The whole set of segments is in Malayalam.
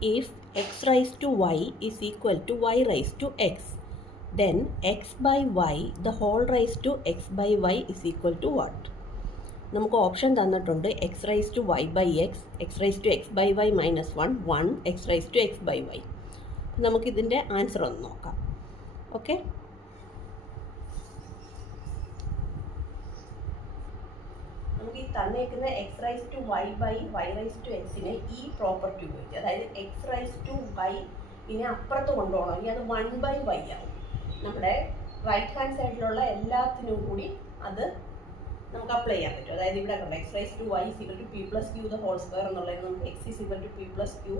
if x raised to y is equal to y raised to x, then x by y the whole raised to x by y is equal to what? നമുക്ക് ഓപ്ഷൻ തന്നിട്ടുണ്ട് x raise to y by x, x raise to x by y minus one, one, x raise to x by y. നമുക്കിതിൻ്റെ ആൻസർ ഒന്ന് നോക്കാം. ഓക്കെ, നമുക്ക് ഈ തന്നേക്കുന്ന x raise to y by y raise to എക്സിനെ ഈ പ്രോപ്പർട്ടി ഉപയോഗിച്ച്, അതായത് എക്സ് റൈസ് ടു വൈ ഇതിനെ അപ്പുറത്ത് കൊണ്ടുപോകണമെങ്കിൽ അത് വൺ ബൈ വൈ ആവും. നമ്മുടെ റൈറ്റ് ഹാൻഡ് സൈഡിലുള്ള എല്ലാത്തിനും കൂടി അത് നമുക്ക് അപ്ലൈ ചെയ്യാൻ പറ്റും. അതായത് ഇവിടെ കണ്ടോ x raise to y is equal to p plus q the whole square എന്നുള്ളത് നമുക്ക് x is equal to p plus q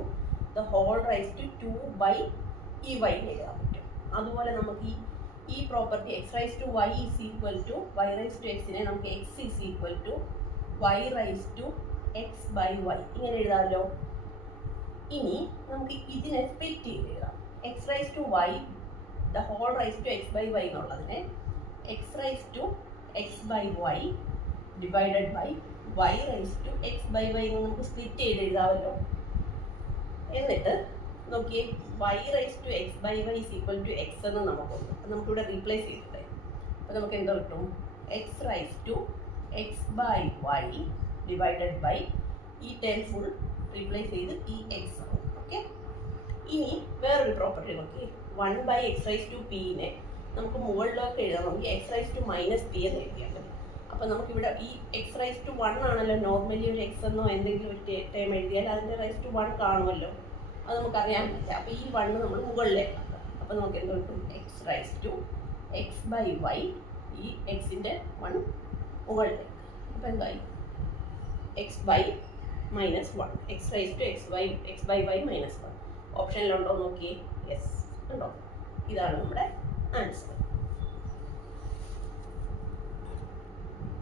the whole raise to 2 by ഈ വൈ എഴുതാൻ പറ്റും. അതുപോലെ നമുക്ക് ഈ property x raise to y is equal to y raise to എക്സിനെ നമുക്ക് x is equal to y raise to x by y ഇങ്ങനെ എഴുതാമല്ലോ. ഇനി നമുക്ക് ഇതിനെ സ്പ്ലിറ്റ് ചെയ്ത് എഴുതാം. X raise to y the whole raise to x by y എന്നുള്ളതിനെ x raise to x by y divided by y raise to x by y എന്ന് നമുക്ക് സ്പ്ലിറ്റ് ചെയ്ത് എഴുതാമല്ലോ. എന്നിട്ട് നോക്കിയേ, y raise to x by y is equal to x എന്ന് നമുക്കുണ്ട്. അപ്പം നമുക്കിവിടെ റീപ്ലേസ് ചെയ്തിട്ട് അപ്പോൾ നമുക്ക് എന്താ കിട്ടും? X raise to x by y divided by ഈ ടേം ഫുൾ റീപ്ലേസ് ചെയ്ത് ഈ എക്സ് ആവും. ഓക്കെ, ഇനി വേറൊരു പ്രോപ്പർട്ടി നോക്കി, one by x raise to പിനെ നമുക്ക് മുകളിലേക്ക് എഴുതാം. നമുക്ക് x raise to minus p എന്ന് എഴുതിയാൽ മതി. അപ്പോൾ നമുക്കിവിടെ ഈ എക്സ് റൈസ് ടു വൺ ആണല്ലോ നോർമലി ഒരു എക്സ് എന്നോ എന്തെങ്കിലും ഒരു ടേം എഴുതിയാൽ അതിൻ്റെ റൈസ് ടു വൺ കാണുമല്ലോ, അത് നമുക്കറിയാൻ പറ്റില്ല. അപ്പോൾ ഈ വണ്ണ് നമ്മൾ മുകളിലേക്ക് ആക്കാം. അപ്പോൾ നമുക്ക് എന്ത് കിട്ടും? X raise to x by y, ഈ എക്സിൻ്റെ വൺ മുകളിലേക്ക്. അപ്പോൾ എന്തായി? X by minus one, x raise to x by y minus one. ഓപ്ഷനിലുണ്ടോ നോക്കിയേ? യെസ് ഉണ്ടോ? ഇതാണ് നമ്മുടെ ആൻസർ.